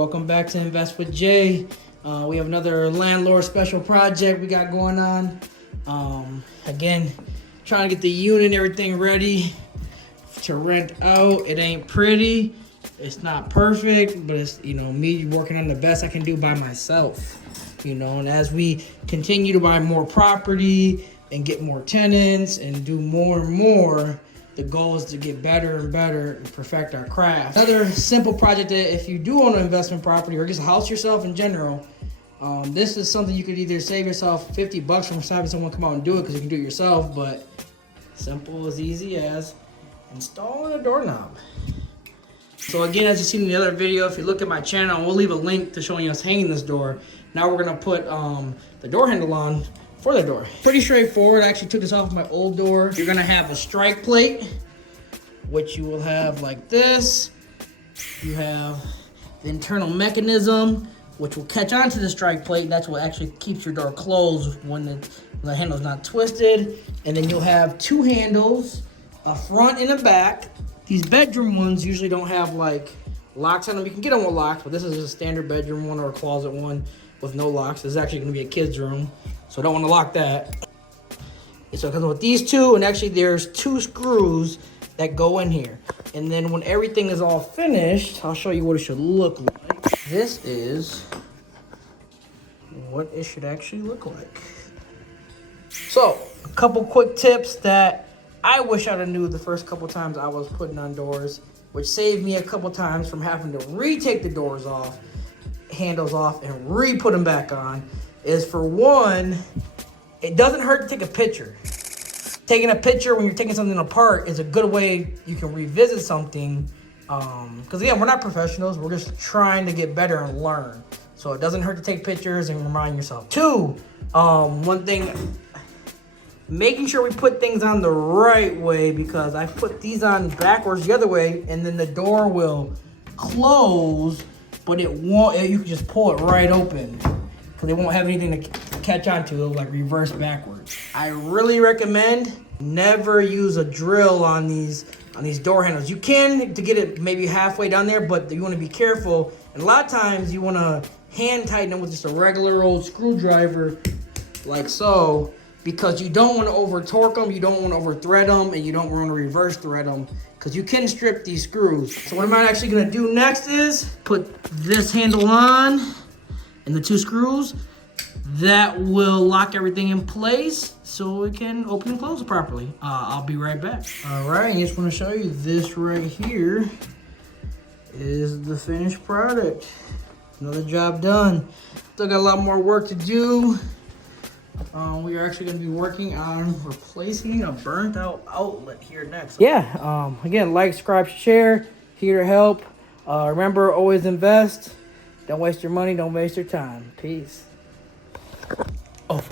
Welcome back to Invest with Jay. We have another landlord special project we got going on. Again, trying to get the unit and everything ready to rent out. It ain't pretty. It's not perfect, but it's, me working on the best I can do by myself. And as we continue to buy more property and get more tenants and do more and more, the goal is to get better and better and perfect our craft. Another simple project that if you do own an investment property or just a house yourself in general, this is something you could either save yourself $50 from having someone come out and do it because you can do it yourself, but simple as easy as installing a doorknob. So again, as you seen in the other video, if you look at my channel, we'll leave a link to showing us hanging this door. Now we're gonna put the door handle on for the door. Pretty straightforward. I actually took this off of my old door. You're gonna have a strike plate, which you will have like this. You have the internal mechanism, which will catch onto the strike plate. That's what actually keeps your door closed when the handle's not twisted. And then you'll have two handles, a front and a back. These bedroom ones usually don't have like locks on them. You can get them with locks, but this is a standard bedroom one or a closet one with no locks. This is actually gonna be a kid's room, so I don't wanna lock that. So it comes with these two, and actually there's two screws that go in here. And then when everything is all finished, I'll show you what it should look like. This is what it should actually look like. So, a couple quick tips that I wish I'd have knew the first couple times I was putting on doors, which saved me a couple times from having to retake the doors off, handles off, and re-put them back on, is for one, it doesn't hurt to take a picture. Taking a picture when you're taking something apart is a good way you can revisit something. Because again, we're not professionals, we're just trying to get better and learn. So it doesn't hurt to take pictures and remind yourself. Two, one thing, making sure we put things on the right way, because I put these on backwards the other way, and then the door will close, but it won't, you can just pull it right open because it won't have anything to catch onto. It'll like reverse backwards. I really recommend never use a drill on these door handles. You can to get it maybe halfway down there, but you want to be careful. And a lot of times you want to hand tighten them with just a regular old screwdriver like so, because you don't want to over torque them, you don't want to over thread them, and you don't want to reverse thread them, because you can strip these screws. So what I'm actually going to do next is put this handle on and the two screws. That will lock everything in place so it can open and close it properly. I'll be right back. All right, I just want to show you this right here is the finished product. Another job done. Still got a lot more work to do. We are actually going to be working on replacing a burnt out outlet here next. Yeah, again, like, subscribe, share, here to help. Remember, always invest. Don't waste your money, don't waste your time. Peace. Oh,